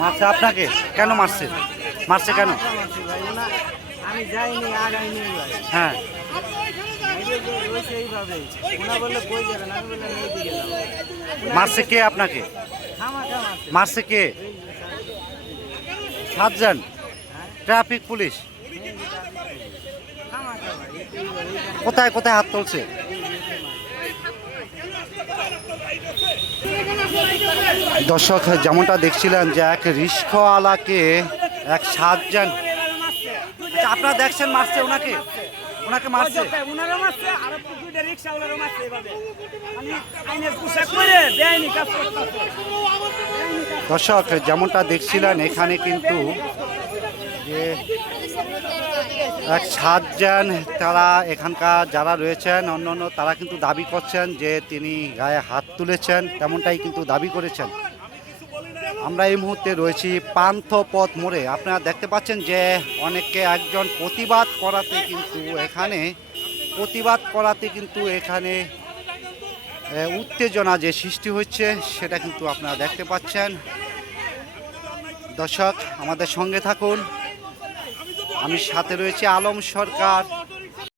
মারছে আপনাকে? কেন মারছে? মারছে কেন? আমি যাইনি, আগাইনি। হ্যাঁ, মারছে কে আপনাকে? মারছে কে? 7 জন ট্রাফিক পুলিশ। কোথায় কোথায় হাত তুলছে? দর্শক যেমনটা দেখছিলেন যে এক রিস্কাওয়ালাকে এক 7 জন, আচ্ছা আপনারা দেখছেন মারছে ওনাকে, ওনাকে মারছে। দর্শক যেমনটা দেখছিলেন এখানে কিন্তু যে এক 7 জন তারা এখানকার যারা রয়েছেন অন্যান্য তারা কিন্তু দাবি করছেন যে তিনি গায়ে হাত তুলেছেন, তেমনটাই কিন্তু দাবি করেছেন। আমরা এই মুহূর্তে রয়েছি পান্থপথ মোড়ে। আপনারা দেখতে পাচ্ছেন যে অনেকে একজন প্রতিবাদ করাতে কিন্তু এখানে উত্তেজনা যে সৃষ্টি হচ্ছে সেটা কিন্তু আপনারা দেখতে পাচ্ছেন। দর্শক আমাদের সঙ্গে থাকুন, আমি সাথে রয়েছে আলম সরকার।